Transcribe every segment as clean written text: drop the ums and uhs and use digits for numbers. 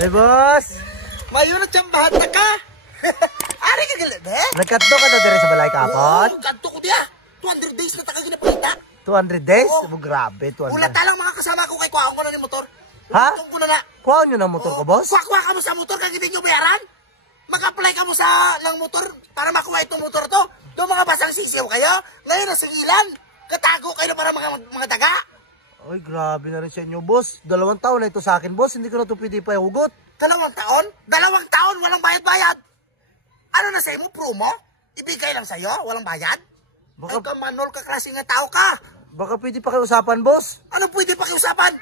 Ay, boss. Mayo na tsambahan na ka. Ari ka galit, eh? Nagkadto ka na dire sa balay kapon? Oo, ganto ko diya. 200 days na taka ginapakita. 200 days? Oo. Grabe, 200. Ulat talang mga kasama ko kay kuhaan ko na ni motor. Ha? Utong ko na na. Kuha nyo ng motor ko, boss? Kuha ka mo sa motor kag hindi nyo bayaran. Mag-apply ka mo sa lang motor para makuha itong motor to. Doon mga basang sisiw kayo. Ngayon na singilan. Katago kayo para mga daga. Ay, grabe na rin sa inyo, boss. 2 taon na ito sa akin, boss. Hindi ko na ito pwede pa ihugot. 2 taon? 2 taon, walang bayad-bayad. Ano na sa'yo mo, promo? Ibigay lang sa'yo, walang bayad? Ay ka manol, kaklase nga tao ka. Baka pwede pa kayo usapan, boss. Ano pwede pakiusapan?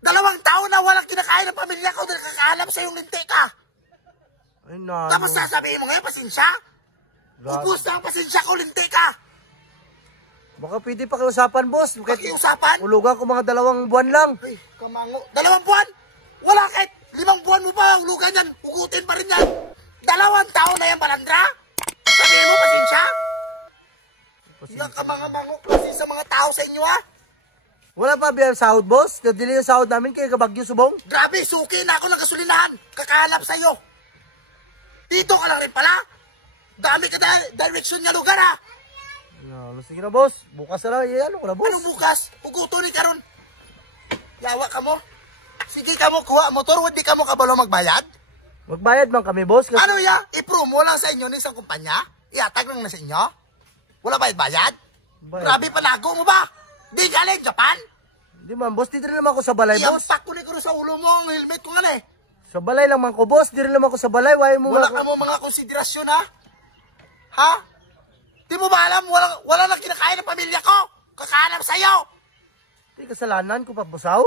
2 taon na walang kinakain ng pamilya ko dahil kakahanap sa iyong linti ka. Ay, nano. Tapos sasabihin mo ngayon, pasensya? Ubus na ang pasensya ko, linti ka. Baka pwede pa kayo usapan, boss. Pakiusapan? Ulugan ko mga 2 buwan lang. Ay, kamango. 2 buwan? Wala kahit 5 buwan mo pa, ulugan yan. Hugutin pa rin yan. 2 taon na yan, balandra. Sabihin mo, pasensya? Yan ka mga mango kasi sa mga tao sa inyo, ha? Wala pa ba sahod, boss? Nadili yung sahod namin kay Kabagyo Subong. Grabe, suki na ako ng gasolinahan. Kakahanap sa'yo. Dito ka lang rin pala. Dami ka direction nga lugar, ha? No, sige na, boss. Bukas na lang. Ano ko na, boss? Anong bukas? Huguto ni karon. Yawa ka mo. Sige ka mo, kuha motor. Hindi ka mo kabalo magbayad. Magbayad man kami, boss. Kasi... Ano ya? I-promo lang sa inyo ng isang kumpanya? Iatag lang na sa inyo? Wala bayad-bayad? Grabe, panago mo ba? Di galing Japan? Hindi man, boss. Dito rin naman ako sa balay, boss. Iampak ko ni ko sa ulo mo ang helmet ko nga na eh. Sa balay lang man ko, boss. Di rin naman ako sa balay. Wala ka mo mga konsiderasyon, ha? Ha? Di mo ba alam? Wala na kinakain ng pamilya ko. Kakahanap sa'yo. Di kasalanan ko pa, bosaw.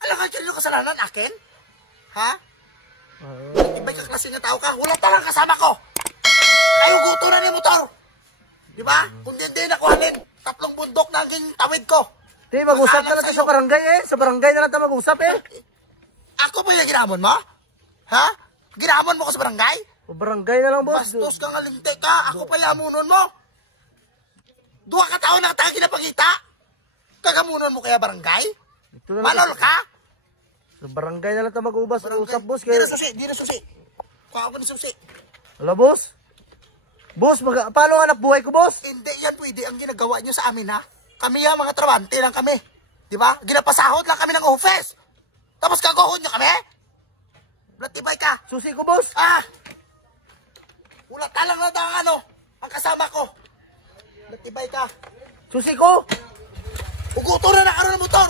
Alam ka, kailan yung kasalanan? Akin? Ha? Ibay ka klase nga tao ka. Walang talang kasama ko. Kayo guto na ni motor. Di ba? Kung hindi nakuhanin, 3 bundok na hanggang tawid ko. Di, mag-usap na lang tayo sa barangay eh. Sa barangay na lang tayo mag-usap eh. Ako ba yung ginamon mo? Ha? Ginamon mo ko sa barangay? O barangay na lang, boss. Bastos ka nga lintik ka. Ako pa yamunon mo. 2 ka taon na tayo kinapagita. Kagamunon mo kaya barangay? Manol ka? Sa barangay na lang tayo mag-usap, boss. Di na susi, di na susi. Kuha ko ni susi. Wala, boss. Boss, paano hanap buhay ko, boss? Hindi yan pwede ang ginagawa nyo sa amin, ha? Kami yan, mga trabante lang kami. Di ba? Ginapasahod lang kami ng office. Tapos kagohon nyo kami? Latibay ka. Susi ko, boss. Wala talang na ang ang kasama ko. Latibay ka. Susi ko. Huguto na karon ng motor.